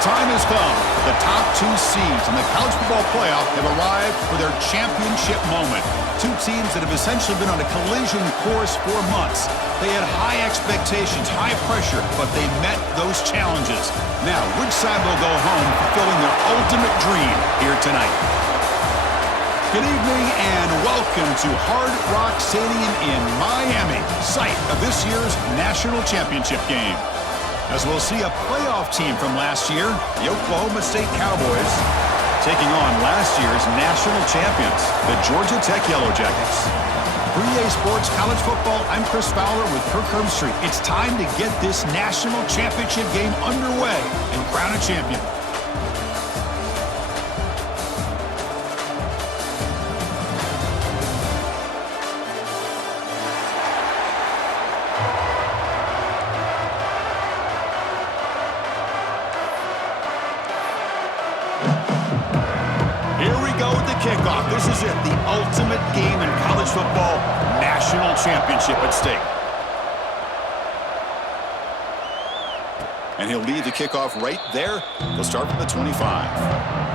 time has come. The top two seeds in the college football playoff have arrived for their championship moment. Two teams that have essentially been on a collision course for months. They had high expectations, high pressure, but they met those challenges. Now, which side will go home fulfilling their ultimate dream here tonight? Good evening and welcome to Hard Rock Stadium in Miami, site of this year's national championship game. As we'll see a playoff team from last year, the Oklahoma State Cowboys, taking on last year's national champions, the Georgia Tech Yellow Jackets. For EA Sports College Football, I'm Chris Fowler with Kirk Herbstreit. It's time to get this national championship game underway and crown a champion. Kickoff. This is it, the ultimate game in college football, national championship at stake. And he'll lead the kickoff right there. He'll start from the 25.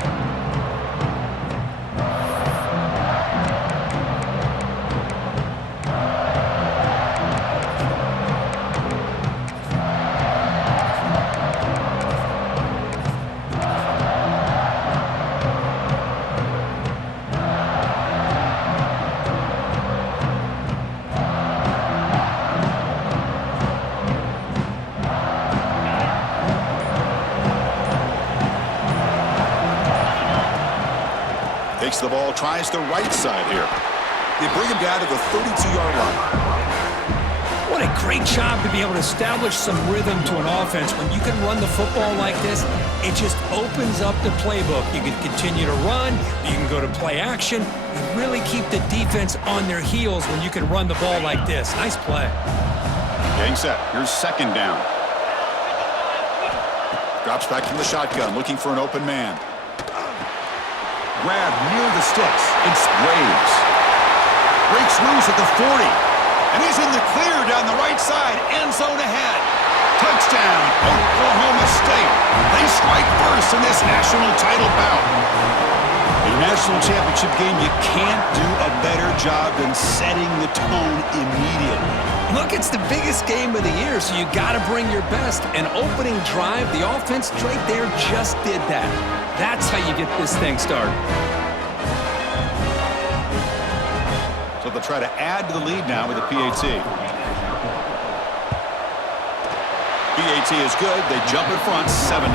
Takes the ball, tries the right side here. They bring him down to the 32-yard line. What a great job to be able to establish some rhythm to an offense. When you can run the football like this, it just opens up the playbook. You can continue to run, you can go to play action, and really keep the defense on their heels when you can run the ball like this. Nice play. Getting set. Here's second down. Drops back from the shotgun, looking for an open man. Grab near the sticks. It's Graves. Breaks loose at the 40. And he's in the clear down the right side. End zone ahead. Touchdown, Oklahoma State. They strike first in this national title bout. In a national championship game, you can't do a better job than setting the tone immediately. Look, it's the biggest game of the year, so you got to bring your best. An opening drive, the offense right there just did that. That's how you get this thing started. So they'll try to add to the lead now with a PAT. PAT is good. They jump in front, 7-0.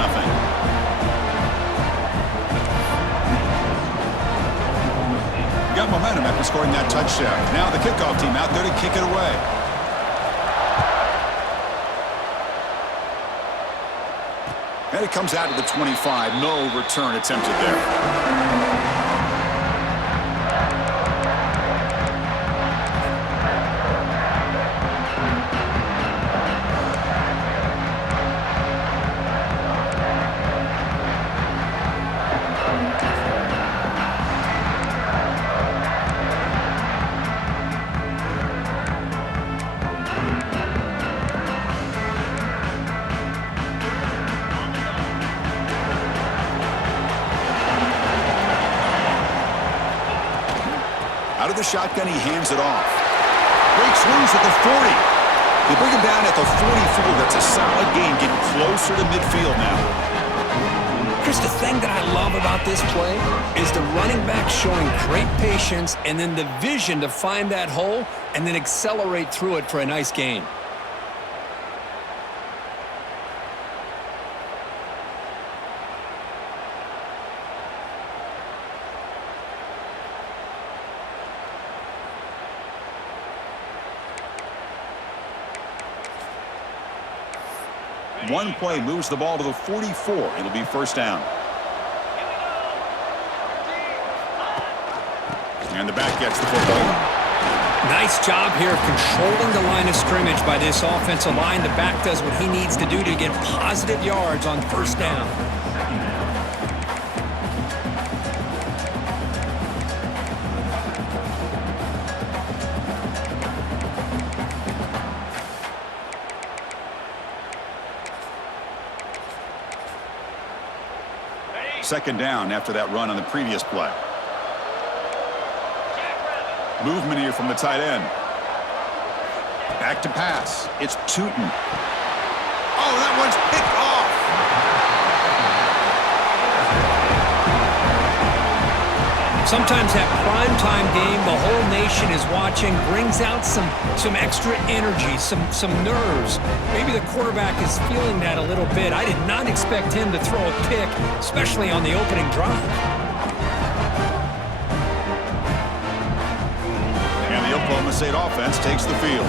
Got momentum after scoring that touchdown. Now the kickoff team out there to kick it away. And it comes out to the 25. No return attempted there. Out of the shotgun, he hands it off. Breaks loose at the 40. They bring him down at the 44. That's a solid gain, getting closer to midfield now. Chris, the thing that I love about this play is the running back showing great patience and then the vision to find that hole and then accelerate through it for a nice gain. One play moves the ball to the 44. It'll be first down. And the back gets the football. Nice job here of controlling the line of scrimmage by this offensive line. The back does what he needs to do to get positive yards on first down. Second down after that run on the previous play. Movement here from the tight end. Back to pass. It's Tootin. Oh, that one's picked off. Sometimes that primetime game, the whole nation is watching, brings out some extra energy, some nerves. Maybe the quarterback is feeling that a little bit. I did not expect him to throw a pick, especially on the opening drive. And the Oklahoma State offense takes the field.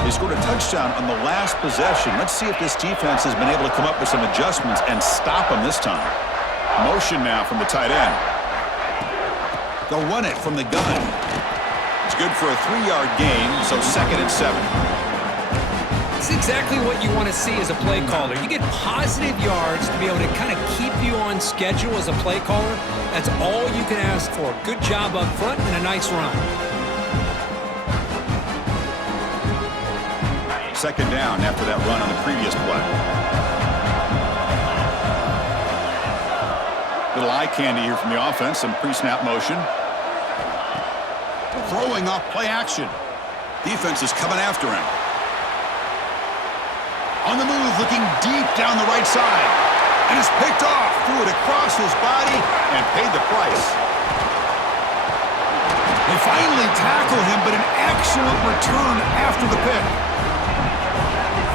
They scored a touchdown on the last possession. Let's see if this defense has been able to come up with some adjustments and stop them this time. Motion now from the tight end. They'll run it from the gun. It's good for a 3-yard gain, so 2nd and 7. It's exactly what you want to see as a play caller. You get positive yards to be able to kind of keep you on schedule as a play caller. That's all you can ask for. Good job up front and a nice run. Second down after that run on the previous play. Little eye candy here from the offense. Some pre-snap motion. Throwing off play action. Defense is coming after him. On the move, looking deep down the right side. And it's picked off. Threw it across his body and paid the price. They finally tackle him, but an excellent return after the pick.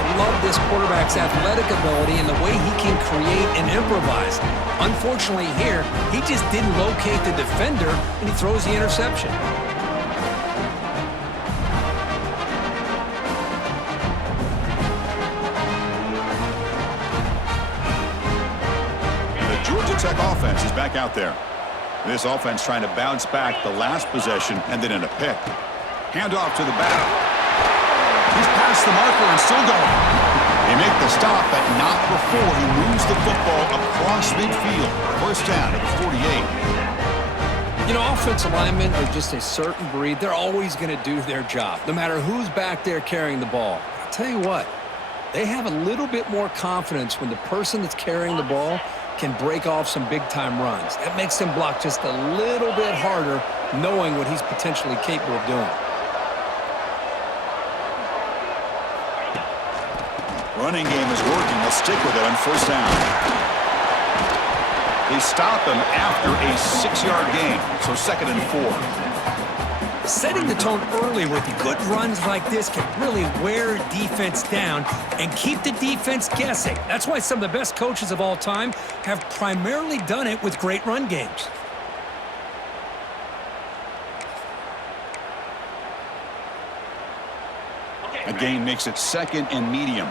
I love this quarterback's athletic ability and the way he can create and improvise. Unfortunately here, he just didn't locate the defender, and he throws the interception. The Georgia Tech offense is back out there. This offense trying to bounce back the last possession and then in a pick. Handoff to the back. He's past the marker and still going. They make the stop, but not before he moves the football across midfield. First down at the 48. You know, offensive linemen are just a certain breed. They're always going to do their job, no matter who's back there carrying the ball. I'll tell you what, they have a little bit more confidence when the person that's carrying the ball can break off some big-time runs. That makes them block just a little bit harder, knowing what he's potentially capable of doing. Running game is working. They'll stick with it on first down. They stop him after a 6-yard gain, so 2nd and 4. Setting the tone early with good runs like this can really wear defense down and keep the defense guessing. That's why some of the best coaches of all time have primarily done it with great run games. A gain makes it 2nd and medium.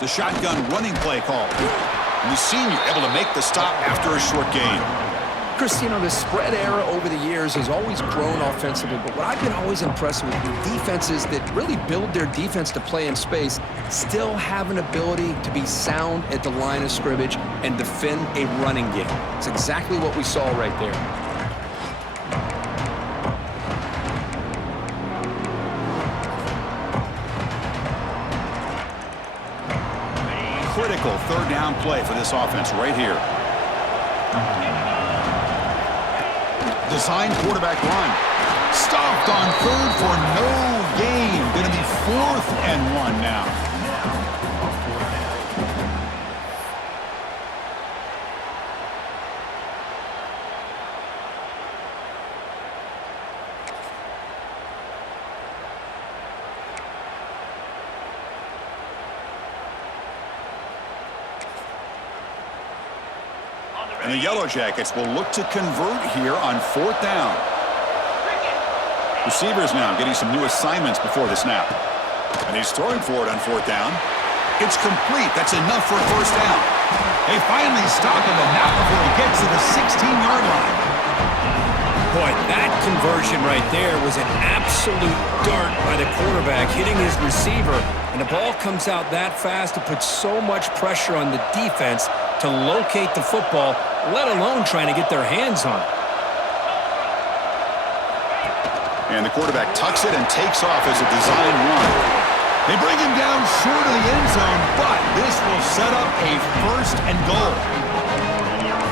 The shotgun running play call. And the senior able to make the stop after a short gain. Chris, you know, the spread era over the years has always grown offensively, but what I've been always impressed with defenses that really build their defense to play in space still have an ability to be sound at the line of scrimmage and defend a running game. It's exactly what we saw right there. Critical third down play for this offense right here. Design quarterback run. Stopped on third for no gain. Going to be 4th and 1 now. And the Yellow Jackets will look to convert here on 4th down. Receivers now getting some new assignments before the snap. And he's throwing for it on 4th down. It's complete. That's enough for a first down. They finally stop him, and not before he gets to the 16-yard line. Boy, that conversion right there was an absolute dart by the quarterback hitting his receiver. And the ball comes out that fast to put so much pressure on the defense to locate the football, let alone trying to get their hands on it. And the quarterback tucks it and takes off as a design run. They bring him down short of the end zone, but this will set up a 1st and goal.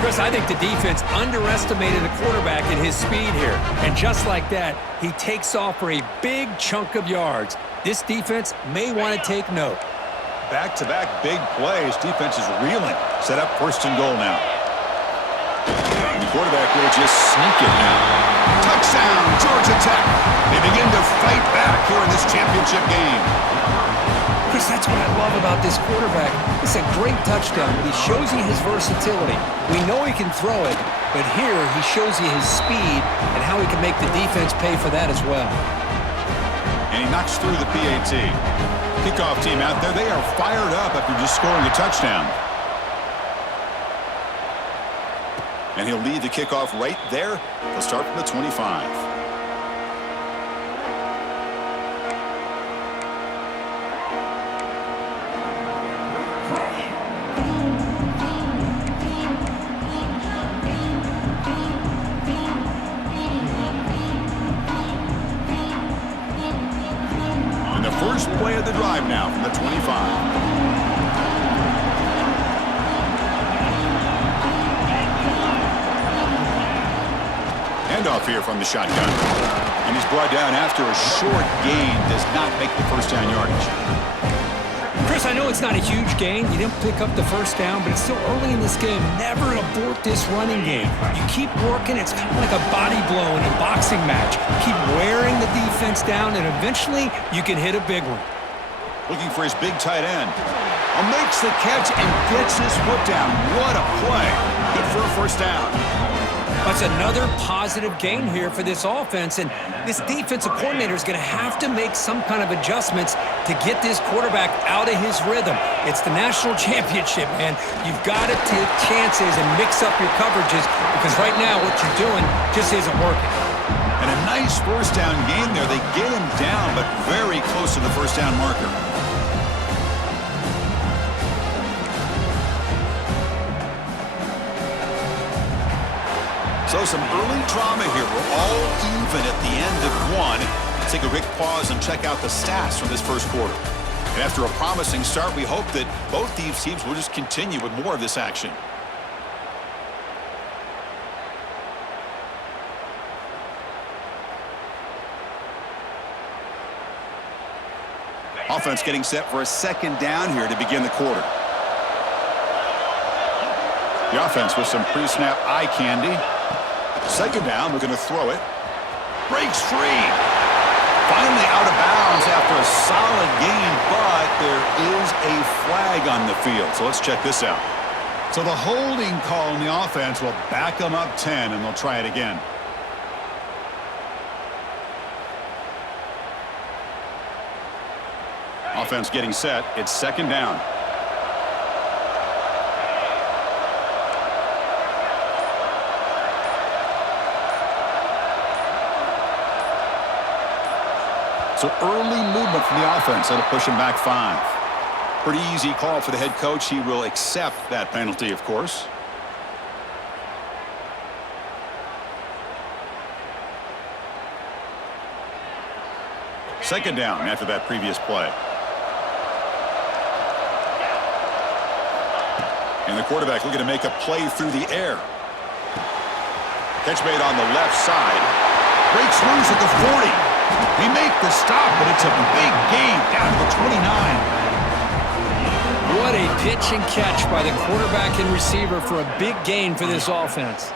Chris, I think the defense underestimated the quarterback at his speed here. And just like that, he takes off for a big chunk of yards. This defense may want to take note. Back-to-back big plays. Defense is reeling. Set up 1st and goal now. And the quarterback will just sneak it now. Touchdown, Georgia Tech. They begin to fight back here in this championship game. Chris, that's what I love about this quarterback. It's a great touchdown. He shows you his versatility. We know he can throw it, but here he shows you his speed and how he can make the defense pay for that as well. And he knocks through the PAT. Kickoff team out there, they are fired up after just scoring a touchdown. And he'll lead the kickoff right there. They'll start from the 25. And the first play of the drive now from the 25. Handoff here from the shotgun. And he's brought down after a short gain. Does not make the 1st down yardage. Chris, I know it's not a huge gain. You didn't pick up the 1st down, but it's still early in this game. Never abort this running game. You keep working. It's kind of like a body blow in a boxing match. Keep wearing the defense down, and eventually you can hit a big one. Looking for his big tight end. Makes the catch and gets his foot down. What a play. Good for a 1st down. That's another positive gain here for this offense, and this defensive coordinator is going to have to make some kind of adjustments to get this quarterback out of his rhythm. It's the national championship, man. You've got to take chances and mix up your coverages because right now what you're doing just isn't working. And a nice 1st down gain there. They get him down, but very close to the 1st down marker. So some early drama here. We're all even at the end of one. Let's take a quick pause and check out the stats from this 1st quarter. And after a promising start, we hope that both these teams will just continue with more of this action. Offense getting set for a 2nd down here to begin the quarter. The offense with some pre-snap eye candy. 2nd down, we're going to throw it. Breaks free. Finally out of bounds after a solid gain, but there is a flag on the field. So let's check this out. So the holding call on the offense will back them up 10, and they'll try it again. Offense getting set. It's 2nd down. So early movement from the offense. That'll push him back 5. Pretty easy call for the head coach. He will accept that penalty, of course. Second down after that previous play. And the quarterback looking to make a play through the air. Catch made on the left side. Breaks loose at the 40. They make the stop, but it's a big gain down to the 29. What a pitch and catch by the quarterback and receiver for a big gain for this offense.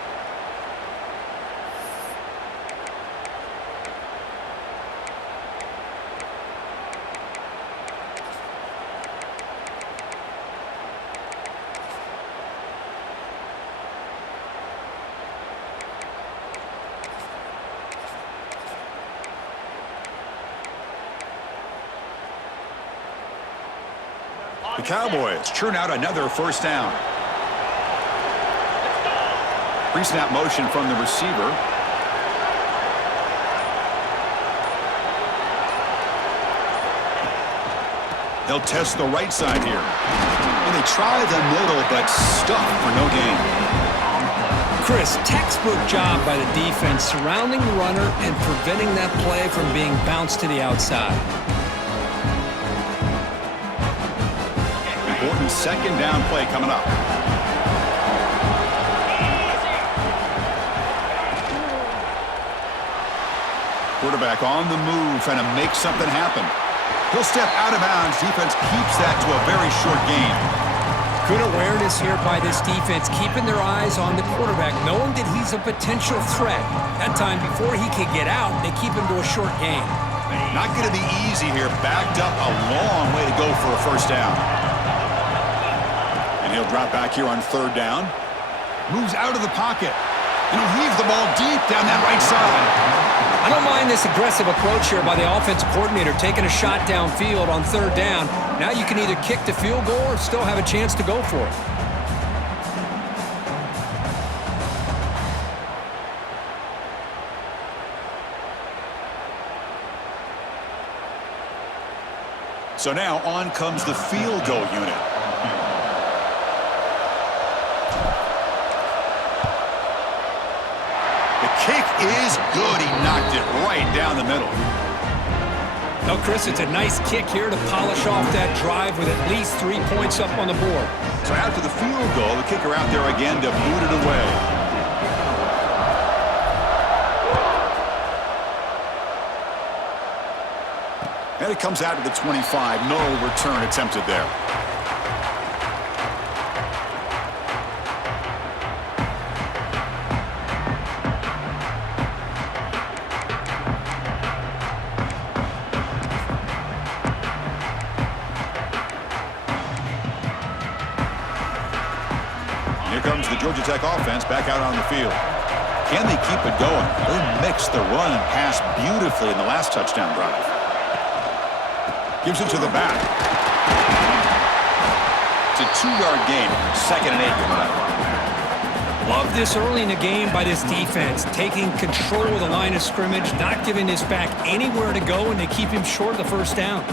The Cowboys churn out another first down. Pre-snap motion from the receiver. They'll test the right side here. And they try the middle, but stuck for no gain. Chris, textbook job by the defense surrounding the runner and preventing that play from being bounced to the outside. Important second down play coming up. Quarterback on the move, trying to make something happen. He'll step out of bounds. Defense keeps that to a very short gain. Good awareness here by this defense, keeping their eyes on the quarterback, knowing that he's a potential threat. That time, before he could get out, they keep him to a short gain. Not going to be easy here. Backed up a long way to go for a first down. And he'll drop back here on third down. Moves out of the pocket. And he'll heave the ball deep down that right side. I don't mind this aggressive approach here by the offensive coordinator, taking a shot downfield on third down. Now you can either kick the field goal or still have a chance to go for it. So now on comes the field goal unit. Kick is good. He knocked it right down the middle. No, Chris, it's a nice kick here to polish off that drive with at least 3 points up on the board. So after the field goal, the kicker out there again to boot it away. And it comes out to the 25. No return attempted there. Here comes the Georgia Tech offense back out on the field. Can they keep it going? They mixed the run and pass beautifully in the last touchdown drive. Gives it to the back. It's a 2-yard gain. 2nd and 8 coming up. Love this early in the game by this defense, taking control of the line of scrimmage, not giving this back anywhere to go, and they keep him short of the first down.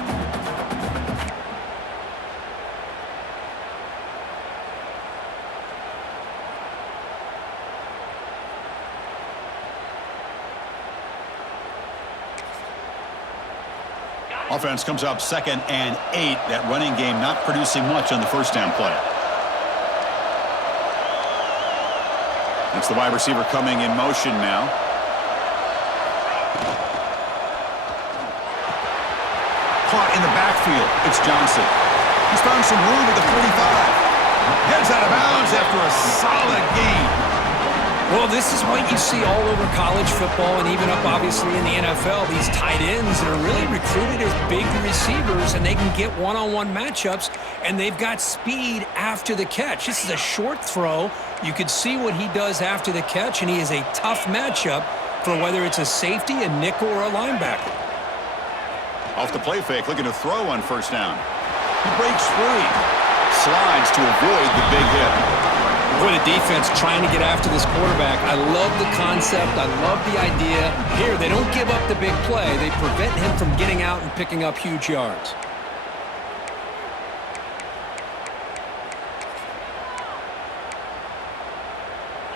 Offense comes up 2nd and 8. That running game not producing much on the first down play. It's the wide receiver coming in motion now. Caught in the backfield. It's Johnson. He's found some room at the 45. Gets out of bounds after a solid gain. Well, this is what you see all over college football and even up, obviously, in the NFL. These tight ends that are really recruited as big receivers, and they can get one-on-one matchups, and they've got speed after the catch. This is a short throw. You could see what he does after the catch, and he is a tough matchup for whether it's a safety, a nickel, or a linebacker. Off the play fake, looking to throw on first down. He breaks free. Slides to avoid the big hit. Boy, the defense trying to get after this quarterback. I love the concept. I love the idea. Here, they don't give up the big play. They prevent him from getting out and picking up huge yards.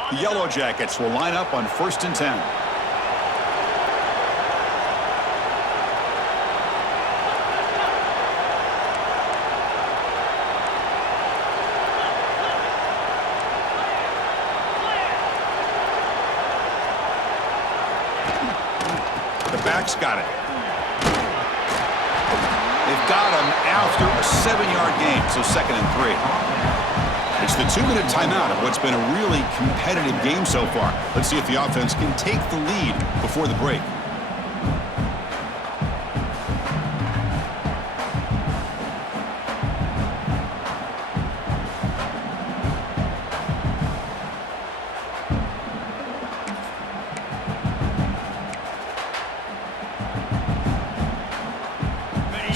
The Yellow Jackets will line up on 1st and 10. Back's got it. They've got him after a 7-yard gain, so 2nd and 3. It's the 2-minute timeout of what's been a really competitive game so far. Let's see if the offense can take the lead before the break.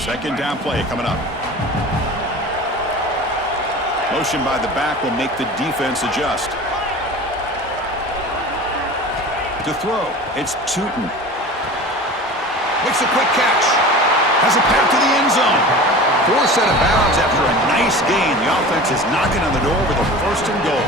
Second down play coming up. Motion by the back will make the defense adjust. To throw, it's Tootin. Makes a quick catch. Has a path to the end zone. Forced out of bounds after a nice gain. The offense is knocking on the door with a 1st and goal.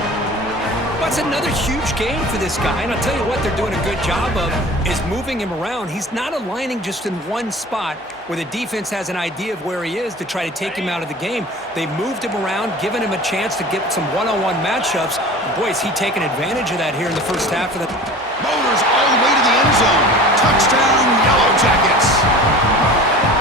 it's another huge game for this guy, and I'll tell you what they're doing a good job of is moving him around. He's not aligning just in one spot where the defense has an idea of where he is to try to take him out of the game. They've moved him around, given him a chance to get some one-on-one matchups. And boy, is he taking advantage of that here in the first half of the... Motors all the way to the end zone. Touchdown, Yellow Jackets.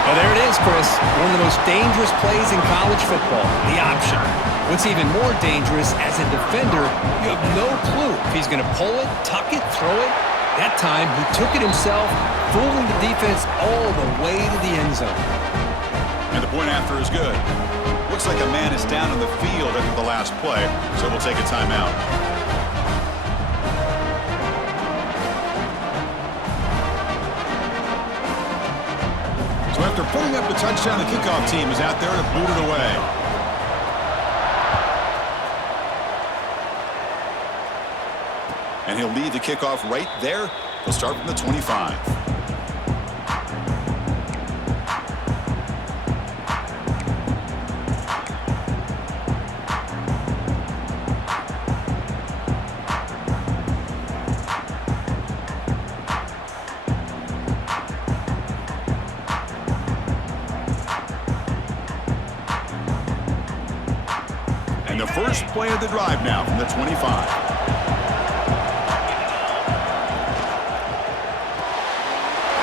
Well, there it is, Chris. One of the most dangerous plays in college football, the option. What's even more dangerous, as a defender, you have no clue if he's going to pull it, tuck it, throw it. That time, he took it himself, fooling the defense all the way to the end zone. And the point after is good. Looks like a man is down on the field after the last play, so we'll take a timeout. So after putting up the touchdown, the kickoff team is out there to boot it away. And he'll lead the kickoff right there. He'll start from the 25. And the first play of the drive now from the 25.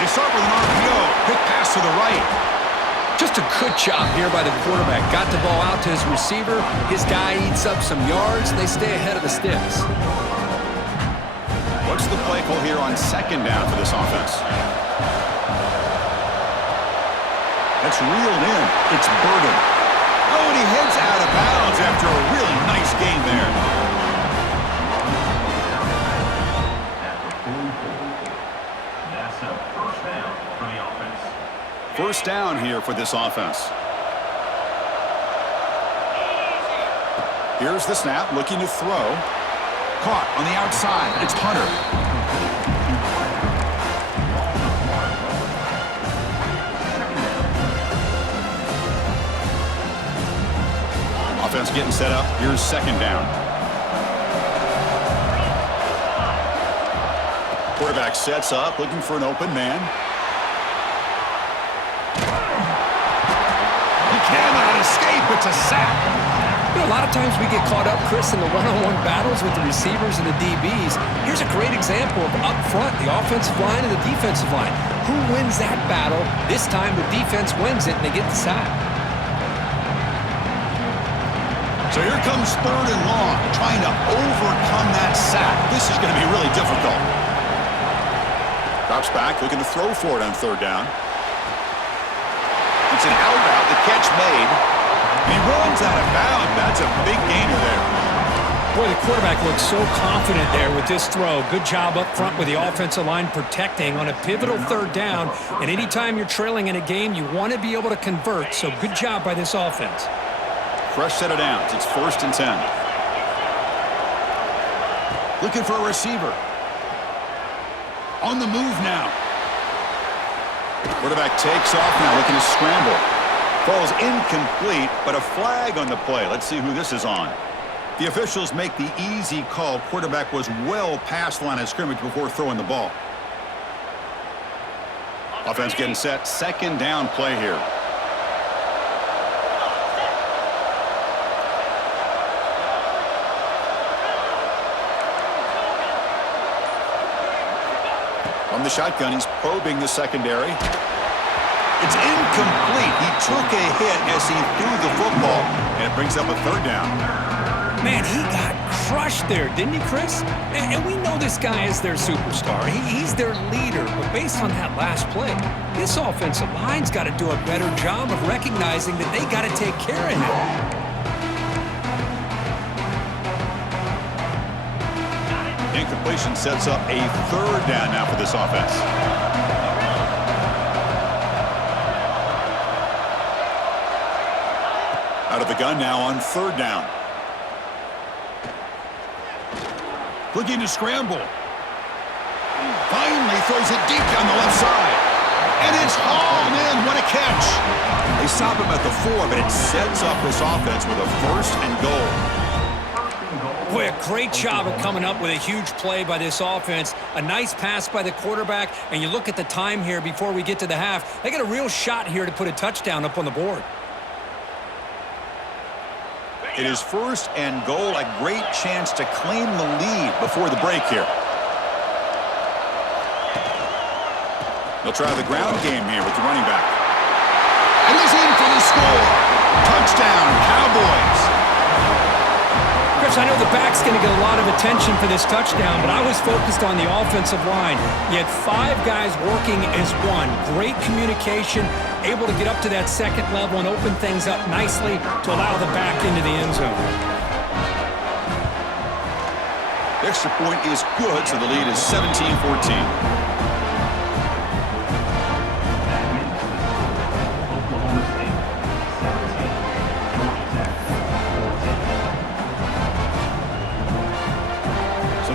They start with an RPO. Quick pass to the right. Just a good job here by the quarterback. Got the ball out to his receiver. His guy eats up some yards, and they stay ahead of the sticks. What's the play call here on second down for this offense? That's reeled in. It's Burden. Oh, and he heads out of bounds after a really nice game there. First down here for this offense. Here's the snap, looking to throw. Caught on the outside. It's Hunter. Offense getting set up. Here's second down. Quarterback sets up, looking for an open man. Cannot escape. It's a sack. You know, a lot of times we get caught up, Chris, in the one-on-one battles with the receivers and the DBs. Here's a great example of up front, the offensive line and the defensive line. Who wins that battle? This time the defense wins it, and they get the sack. So here comes third and long, trying to overcome that sack. This is going to be really difficult. Drops back, looking to throw for it on third down. It's an out route, the catch made. And he runs out of bounds. That's a big gainer there. Boy, the quarterback looks so confident there with this throw. Good job up front with the offensive line protecting on a pivotal third down. And anytime you're trailing in a game, you want to be able to convert. So good job by this offense. Fresh set of downs. It's 1st and 10. Looking for a receiver. On the move now. Quarterback takes off now, looking to scramble. Falls incomplete, but a flag on the play. Let's see who this is on. The officials make the easy call. Quarterback was well past the line of scrimmage before throwing the ball. Offense getting set. Second down play here. From the shotgun, he's probing the secondary. It's incomplete. He took a hit as he threw the football, and it brings up a third down. Man, he got crushed there, didn't he, Chris? And we know this guy is their superstar. He's their leader. But based on that last play, this offensive line's got to do a better job of recognizing that they got to take care of him. Incompletion sets up a third down now for this offense. Out of the gun now on third down. Looking to scramble. Finally throws it deep down the left side. And it's hauled in. What a catch. They stop him at the 4, but it sets up this offense with a 1st and goal. Boy, a great job of coming up with a huge play by this offense. A nice pass by the quarterback, and you look at the time here before we get to the half. They got a real shot here to put a touchdown up on the board. It is first and goal, a great chance to claim the lead before the break here. They'll try the ground game here with the running back. And he's in for the score. Touchdown, Cowboys. Chris, I know the back's going to get a lot of attention for this touchdown, but I was focused on the offensive line. You had 5 guys working as one. Great communication, able to get up to that second level and open things up nicely to allow the back into the end zone. The extra point is good, so the lead is 17-14.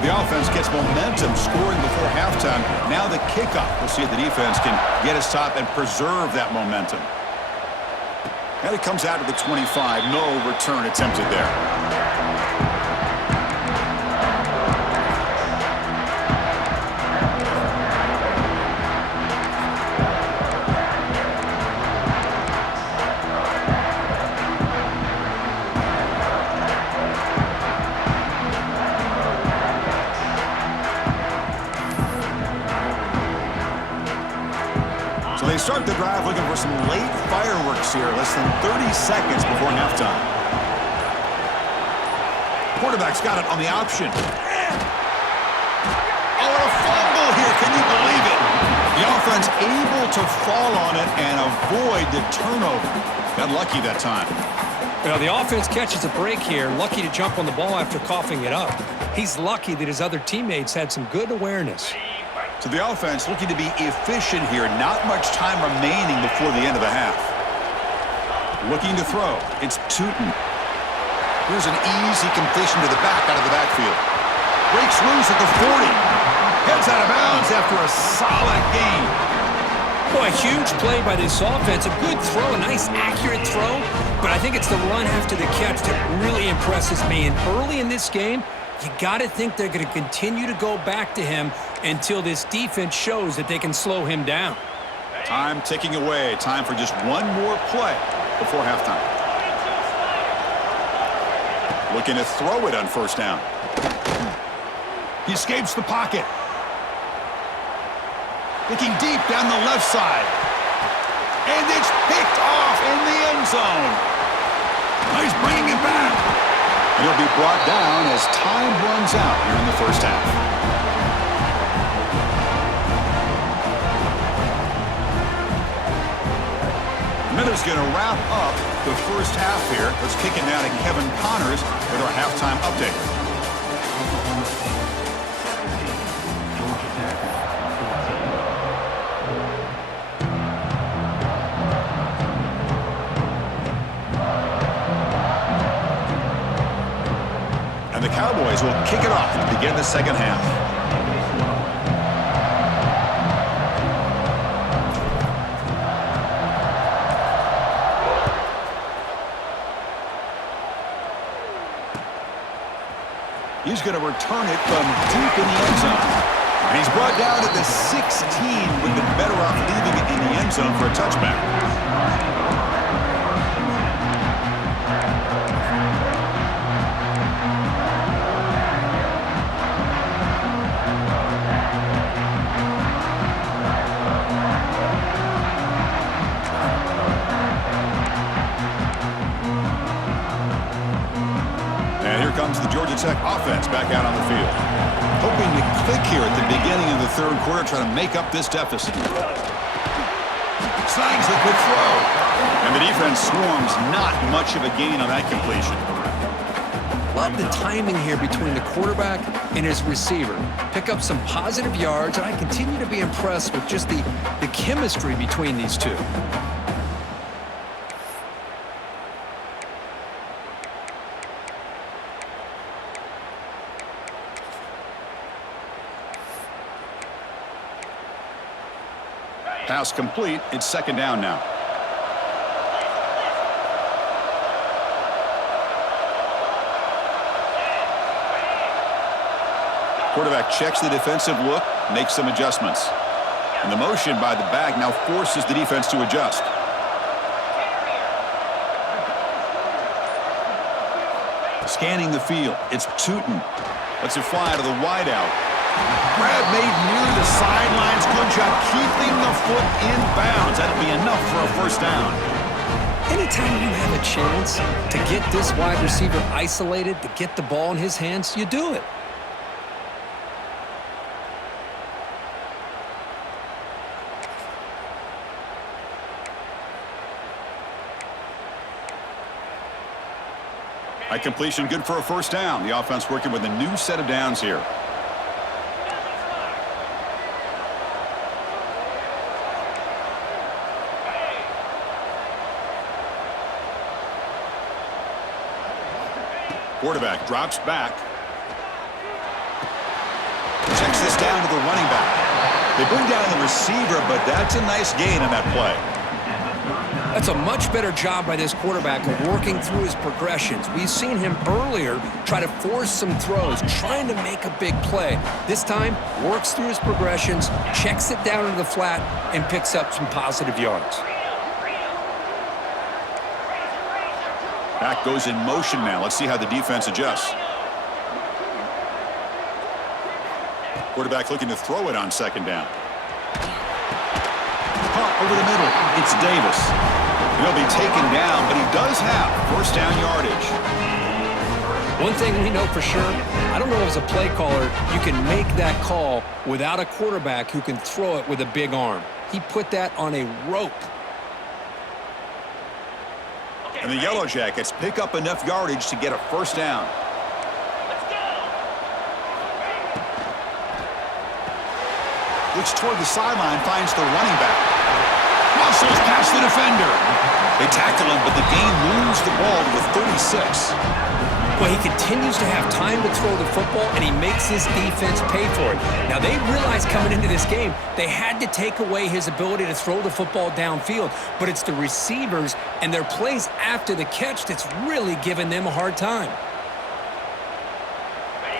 The offense gets momentum scoring before halftime. Now the kickoff. We'll see if the defense can get a stop and preserve that momentum. And it comes out to the 25. No return attempted there. They start the drive looking for some late fireworks here, less than 30 seconds before halftime. Quarterback's got it on the option. Oh, a fumble here. Can you believe it? The offense able to fall on it and avoid the turnover. Got lucky that time. Well, the offense catches a break here. Lucky to jump on the ball after coughing it up. He's lucky that his other teammates had some good awareness. So the offense looking to be efficient here. Not much time remaining before the end of the half. Looking to throw. It's Tootin. Here's an easy completion to the back out of the backfield. Breaks loose at the 40. Heads out of bounds after a solid gain. Boy, a huge play by this offense. A good throw, a nice accurate throw. But I think it's the run after the catch that really impresses me. And early in this game, you got to think they're going to continue to go back to him until this defense shows that they can slow him down. Time ticking away. Time for just one more play before halftime. Looking to throw it on first down. He escapes the pocket. Looking deep down the left side. And it's picked off in the end zone. He's bringing it back. He'll be brought down as time runs out here in the first half. Miller's going to wrap up the first half here. Let's kick it now to Kevin Connors with our halftime update. And the Cowboys will kick it off to begin the second half. He's going to return it from deep in the end zone. And he's brought down at the 16. Would have been better off leaving it in the end zone for a touchback. Comes the Georgia Tech offense back out on the field. Hoping to click here at the beginning of the third quarter, trying to make up this deficit. Snags a quick throw. And the defense swarms, not much of a gain on that completion. Love the timing here between the quarterback and his receiver. Pick up some positive yards, and I continue to be impressed with just the chemistry between these two. Pass complete. It's second down now. Quarterback checks the defensive look, makes some adjustments. And the motion by the back now forces the defense to adjust. Scanning the field, it's Tootin. Lets it fly to the wideout. Grab made near the sidelines. Good job keeping the foot in bounds. That'll be enough for a first down. Anytime you have a chance to get this wide receiver isolated, to get the ball in his hands, you do it. High completion, good for a first down. The offense working with a new set of downs here. Quarterback drops back. Checks this down to the running back. They bring down the receiver, but that's a nice gain on that play. That's a much better job by this quarterback of working through his progressions. We've seen him earlier try to force some throws, trying to make a big play. This time, works through his progressions, checks it down into the flat, and picks up some positive yards. Back goes in motion now. Let's see how the defense adjusts. Quarterback looking to throw it on second down. Caught over the middle. It's Davis. He'll be taken down, but he does have first down yardage. One thing we know for sure, I don't know as a play caller, you can make that call without a quarterback who can throw it with a big arm. He put that on a rope. And the Yellow Jackets pick up enough yardage to get a first down. Looks toward the sideline, finds the running back. Muscles past the defender. They tackle him, but the game moves the ball to the 36. Well, he continues to have time to throw the football, and he makes his defense pay for it. Now, they realized coming into this game, they had to take away his ability to throw the football downfield, but it's the receivers and their plays after the catch that's really giving them a hard time.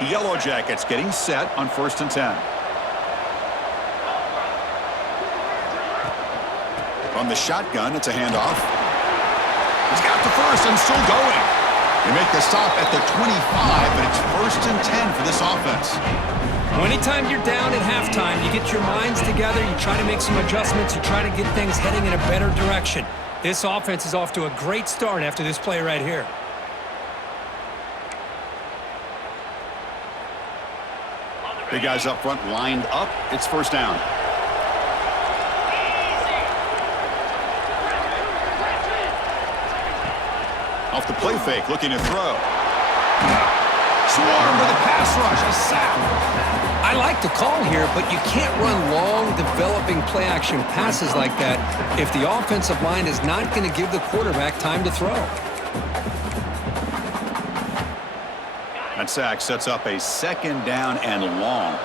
The Yellow Jackets getting set on 1st and 10. From the shotgun, it's a handoff. He's got the first and still going. They make the stop at the 25, but it's 1st and 10 for this offense. Well, anytime you're down at halftime, you get your minds together, you try to make some adjustments, you try to get things heading in a better direction. This offense is off to a great start after this play right here. Big guys up front lined up. It's first down. Off the play fake, looking to throw. Swarm with a pass rush, a sack. I like the call here, but you can't run long, developing play-action passes like that if the offensive line is not going to give the quarterback time to throw. That sack sets up a second down and long.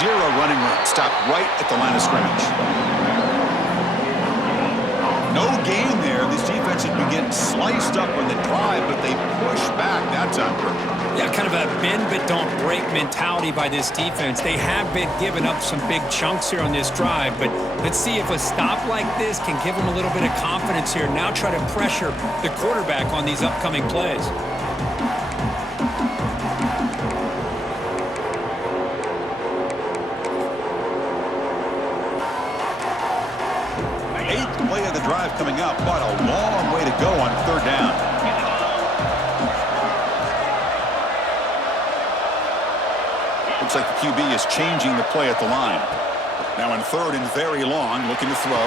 Zero running room. Stopped right at the line of scrimmage. No gain there. This defense has been getting sliced up on the drive, but they push back. That's on purpose. Yeah, kind of a bend but don't break mentality by this defense. They have been giving up some big chunks here on this drive, but let's see if a stop like this can give them a little bit of confidence here. Now try to pressure the quarterback on these upcoming plays. Eighth play of the drive coming up, but a long way to go on 3rd down. Looks like the QB is changing the play at the line. Now in 3rd and very long, looking to throw.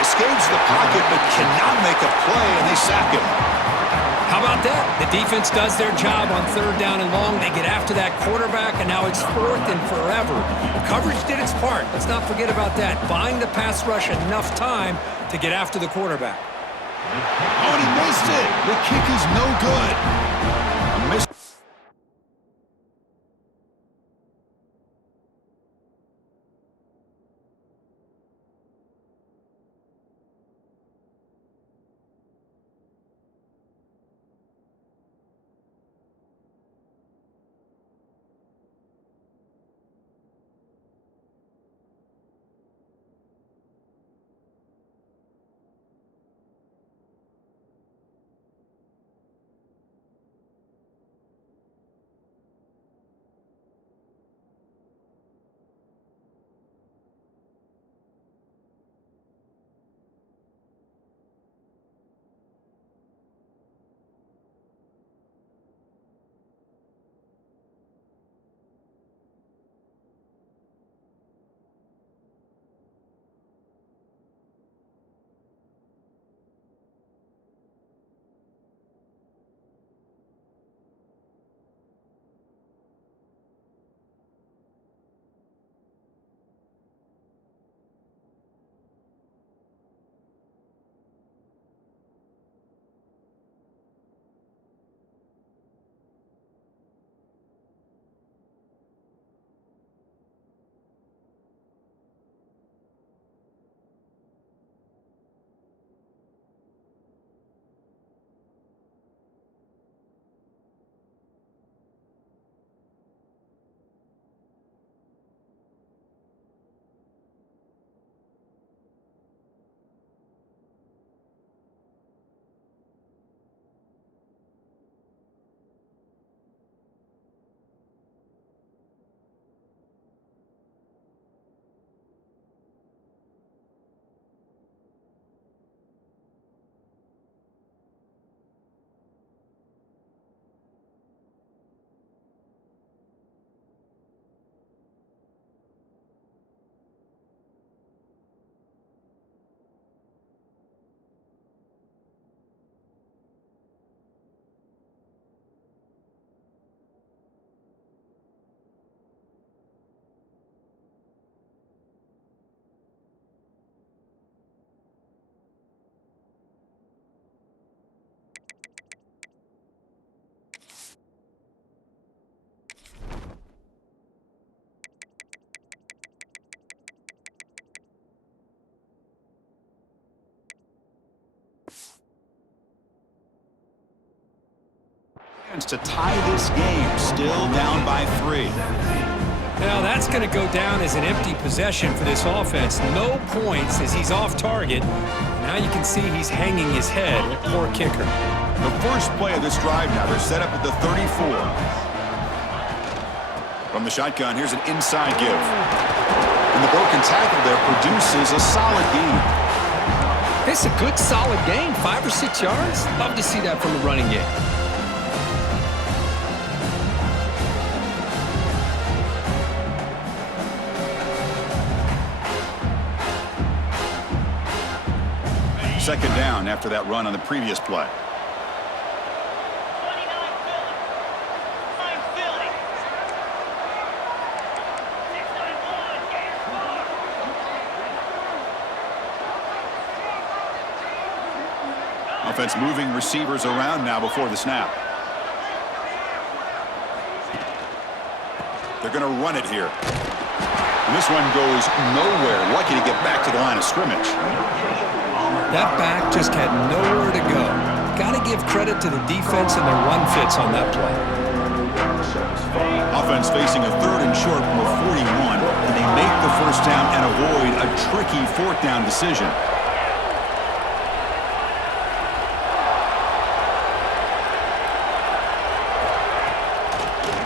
Escapes the pocket, but cannot make a play, and they sack him. How about that? The defense does their job on 3rd down and long. They get after that quarterback, and now it's 4th and forever. Coverage did its part. Let's not forget about that. Buying the pass rush enough time to get after the quarterback. Oh, and he missed it. The kick is no good. A miss. To tie this game, still down by 3. Now that's going to go down as an empty possession for this offense. No points as he's off target. Now you can see he's hanging his head. Poor kicker. The first play of this drive now, they're set up at the 34. From the shotgun, here's an inside give. And the broken tackle there produces a solid gain. It's a good solid gain, 5 or 6 yards. Love to see that from the running game. Second down after that run on the previous play. Offense moving receivers around now before the snap. They're going to run it here. And this one goes nowhere. Lucky to get back to the line of scrimmage. That back just had nowhere to go. Got to give credit to the defense and their run fits on that play. Offense facing a 3rd and short from a 41, and they make the first down and avoid a tricky 4th down decision.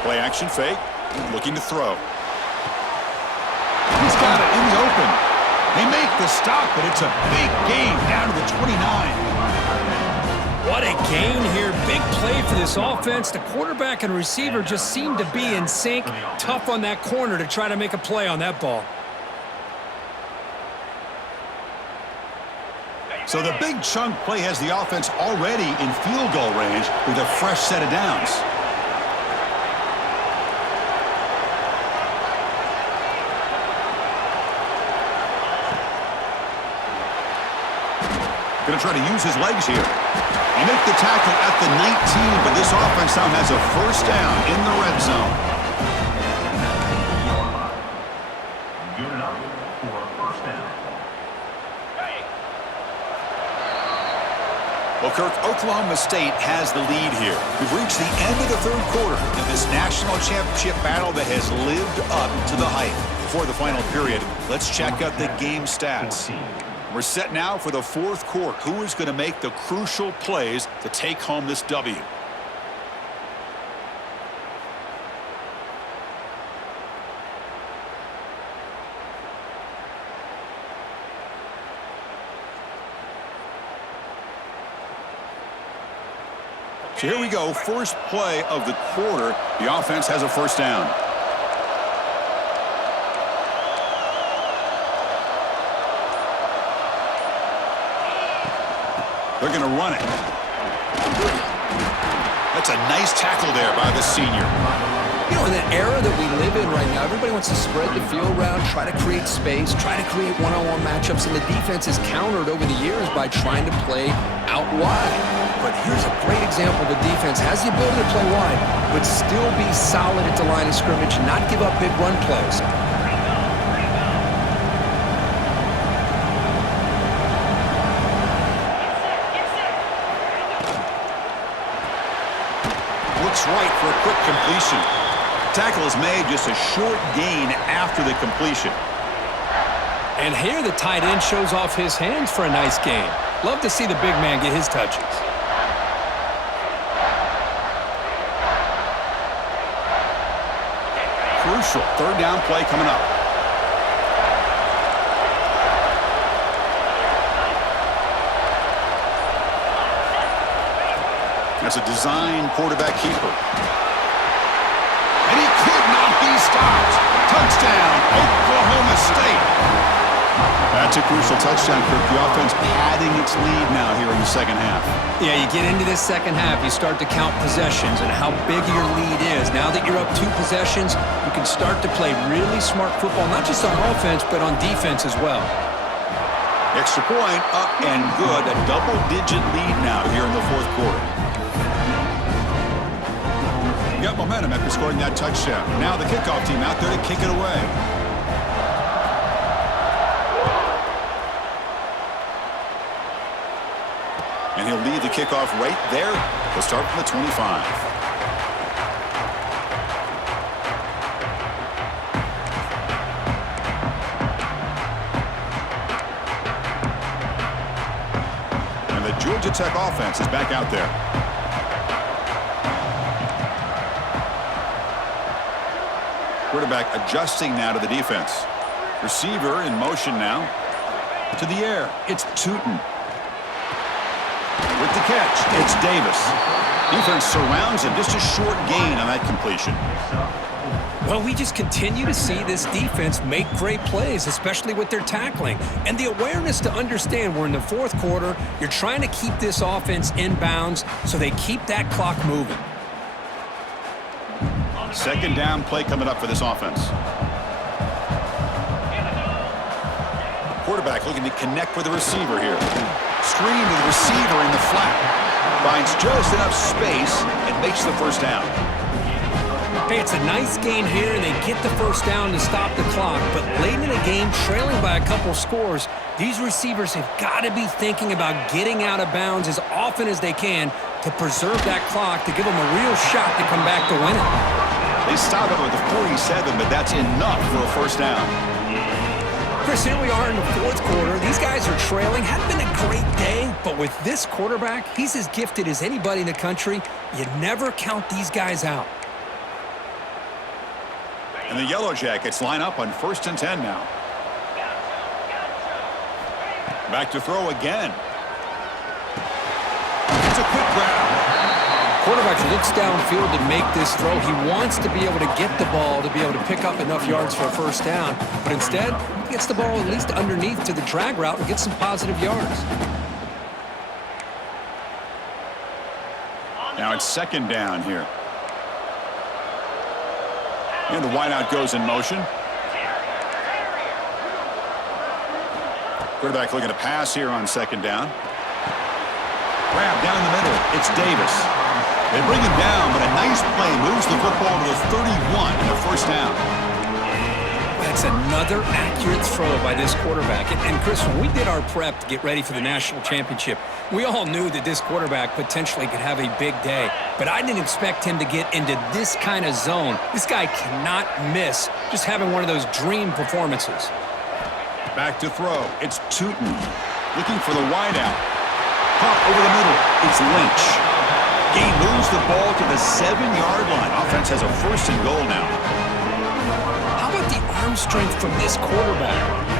Play action fake, looking to throw. He's got it in the open. They make the stop, but it's a big gain down to the 29. What a gain here. Big play for this offense. The quarterback and receiver just seem to be in sync. Tough on that corner to try to make a play on that ball. So the big chunk play has the offense already in field goal range with a fresh set of downs. Going to try to use his legs here. They make the tackle at the 19, but this offense now has a first down in the red zone. Good enough for a first down. Well, Kirk, Oklahoma State has the lead here. We've reached the end of the 3rd quarter in this national championship battle that has lived up to the hype. Before the final period, let's check out the game stats. We're set now for the 4th quarter. Who is going to make the crucial plays to take home this W? So here we go. First play of the quarter. The offense has a first down. They're going to run it. That's a nice tackle there by the senior. You know, in the era that we live in right now, everybody wants to spread the field around, try to create space, try to create one-on-one matchups, and the defense is countered over the years by trying to play out wide. But here's a great example. The defense has the ability to play wide, but still be solid at the line of scrimmage, not give up big run plays. Right for a quick completion. Tackle is made, just a short gain after the completion. And here the tight end shows off his hands for a nice gain. Love to see the big man get his touches. Crucial 3rd down play coming up. That's a design quarterback keeper. And he could not be stopped. Touchdown, Oklahoma State. That's a crucial touchdown, Kirk. The offense padding its lead now here in the second half. Yeah, you get into this second half, you start to count possessions and how big your lead is. Now that you're up 2 possessions, you can start to play really smart football, not just on offense, but on defense as well. Extra point up and good. A double-digit lead now here in the 4th quarter. Got momentum after scoring that touchdown. Now the kickoff team out there to kick it away. And And he'll lead the kickoff right there. He'll start from the 25. And the Georgia Tech offense is back out there. Quarterback adjusting now to the defense. Receiver in motion now. To the air. It's Tootin. With the catch, it's Davis. Defense surrounds him. Just a short gain on that completion. Well, we just continue to see this defense make great plays, especially with their tackling. And the awareness to understand we're in the fourth quarter, you're trying to keep this offense in bounds so they keep that clock moving. Second down play coming up for this offense. Quarterback looking to connect with the receiver here. Screen to the receiver in the flat. Finds just enough space and makes the first down. Hey, it's a nice gain here, and they get the first down to stop the clock. But late in the game, trailing by a couple scores, these receivers have got to be thinking about getting out of bounds as often as they can to preserve that clock, to give them a real shot to come back to win it. They stop it with the 47, but that's enough for a first down. Chris, here we are in the fourth quarter. These guys are trailing. Hadn't been a great day, but with this quarterback, he's as gifted as anybody in the country. You never count these guys out. And the Yellow Jackets line up on 1st and 10 now. Back to throw again. It's a quick grab. Quarterback looks downfield to make this throw. He wants to be able to get the ball to be able to pick up enough yards for a first down. But instead, he gets the ball at least underneath to the drag route and gets some positive yards. Now it's second down here. And the wideout goes in motion. Quarterback looking to pass here on second down. Grab down the middle. It's Davis. They bring him down, but a nice play moves the football to the 31 and a first down. That's another accurate throw by this quarterback. And Chris, when we did our prep to get ready for the national championship, we all knew that this quarterback potentially could have a big day. But I didn't expect him to get into this kind of zone. This guy cannot miss just having one of those dream performances. Back to throw. It's Tootin looking for the wideout. Pop over the middle. It's Lynch. He moves the ball to the 7-yard line. Offense has a 1st and goal now. How about the arm strength from this quarterback?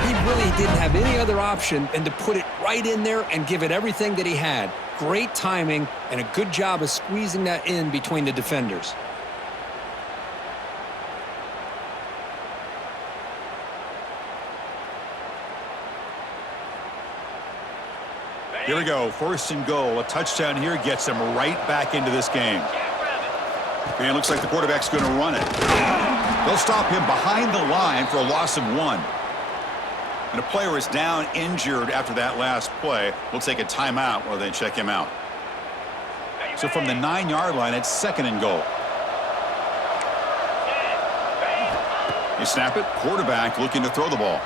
He really didn't have any other option than to put it right in there and give it everything that he had. Great timing and a good job of squeezing that in between the defenders. Here we go, 1st and goal. A touchdown here gets them right back into this game. And looks like the quarterback's going to run it. They'll stop him behind the line for a loss of 1. And a player is down injured after that last play. We'll take a timeout while they check him out. So from the 9-yard line, it's 2nd and goal. You snap it, quarterback looking to throw the ball.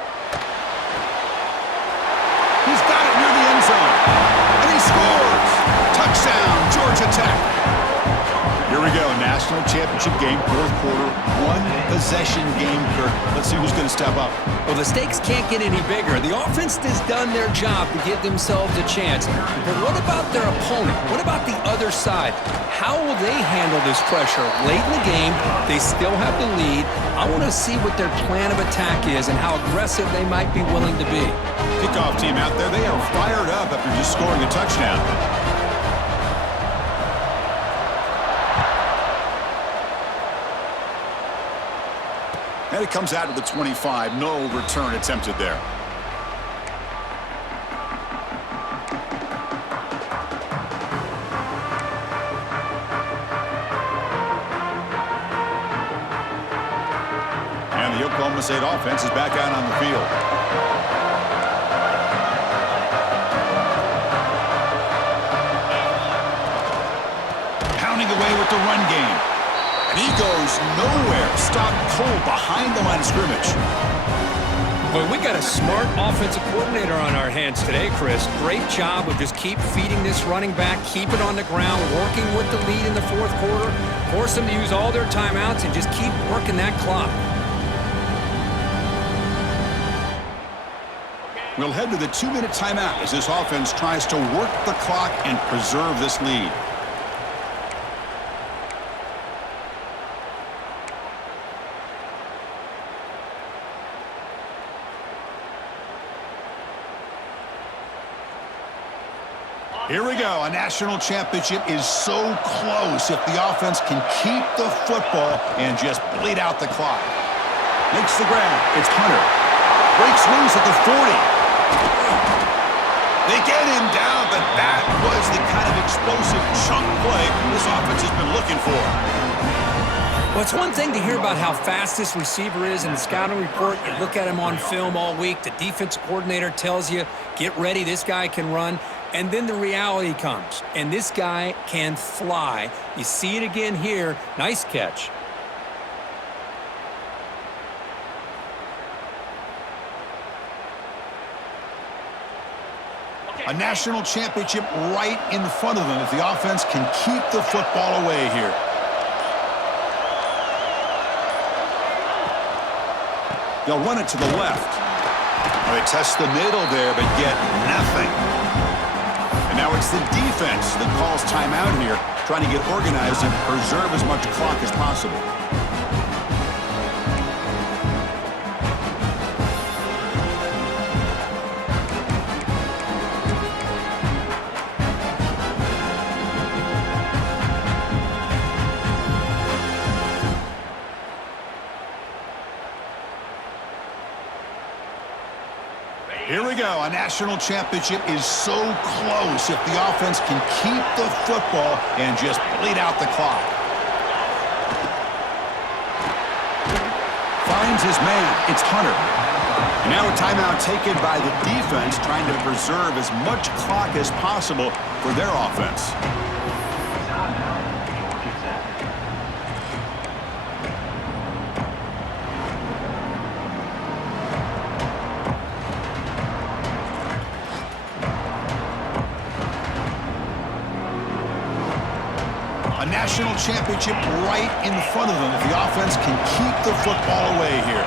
He's got it near the end zone. And he scores! Touchdown, Georgia Tech. Here we go, national championship game, 4th quarter, 1-possession game, Kirk. Let's see who's going to step up. Well, the stakes can't get any bigger. The offense has done their job to give themselves a chance. But what about their opponent? What about the other side? How will they handle this pressure? Late in the game, they still have the lead. I want to see what their plan of attack is and how aggressive they might be willing to be. Kickoff team out there, they are fired up after just scoring a touchdown. And it comes out to the 25. No return attempted there. And the Oklahoma State offense is back out on the field. Pounding away with the run game. And he goes nowhere. Stopped cold behind the line of scrimmage. Boy, we got a smart offensive coordinator on our hands today, Chris. Great job of just keep feeding this running back, keep it on the ground, working with the lead in the fourth quarter, force them to use all their timeouts, and just keep working that clock. We'll head to the 2-minute timeout as this offense tries to work the clock and preserve this lead. Here we go. A national championship is so close if the offense can keep the football and just bleed out the clock. Makes the grab. It's Hunter. Breaks loose at the 40. They get him down, but that was the kind of explosive chunk play this offense has been looking for. Well, it's one thing to hear about how fast this receiver is in the scouting report. You look at him on film all week. The defense coordinator tells you, get ready, this guy can run. And then the reality comes, and this guy can fly. You see it again here. Nice catch. A national championship right in front of them if the offense can keep the football away here. They'll run it to the left. They test the middle there, but get nothing. And now it's the defense that calls timeout here, trying to get organized and preserve as much clock as possible. Here we go. A national championship is so close if the offense can keep the football and just bleed out the clock. Finds his man. It's Hunter. And now a timeout taken by the defense, trying to preserve as much clock as possible for their offense. A national championship right in front of them if the offense can keep the football away here.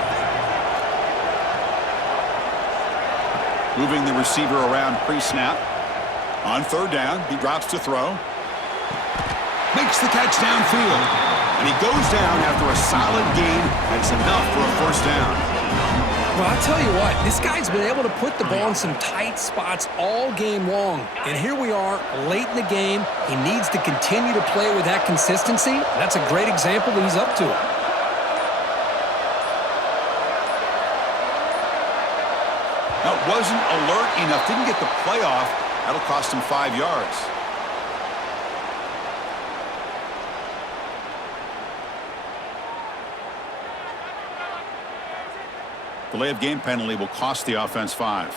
Moving the receiver around pre-snap. On third down, he drops to throw. Makes the catch downfield. And he goes down after a solid gain. That's enough for a first down. Well, I'll tell you what, this guy's been able to put the ball in some tight spots all game long. And here we are, late in the game. He needs to continue to play with that consistency. That's a great example that he's up to it. Now, wasn't alert enough, didn't get the playoff. That'll cost him 5 yards. Delay of game penalty will cost the offense 5.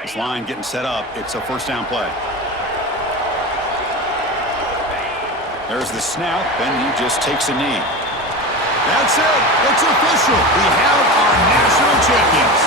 This line getting set up. It's a first down play. There's the snap, and he just takes a knee. That's it. It's official. We have our national champions.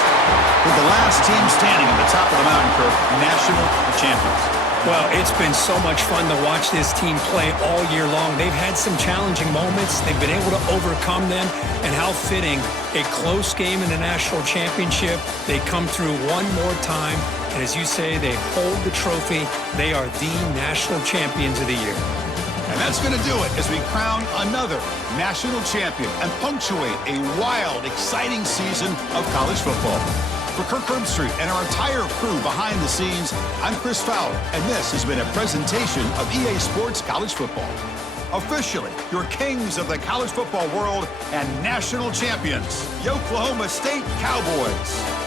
With the last team standing at the top of the mountain curve, national champions. Well, it's been so much fun to watch this team play all year long. They've had some challenging moments. They've been able to overcome them. And how fitting, a close game in the national championship. They come through one more time. And as you say, they hold the trophy. They are the national champions of the year. And that's going to do it as we crown another national champion and punctuate a wild, exciting season of college football. For Kirk Herbstreit and our entire crew behind the scenes, I'm Chris Fowler, and this has been a presentation of EA Sports College Football. Officially, your kings of the college football world and national champions, the Oklahoma State Cowboys.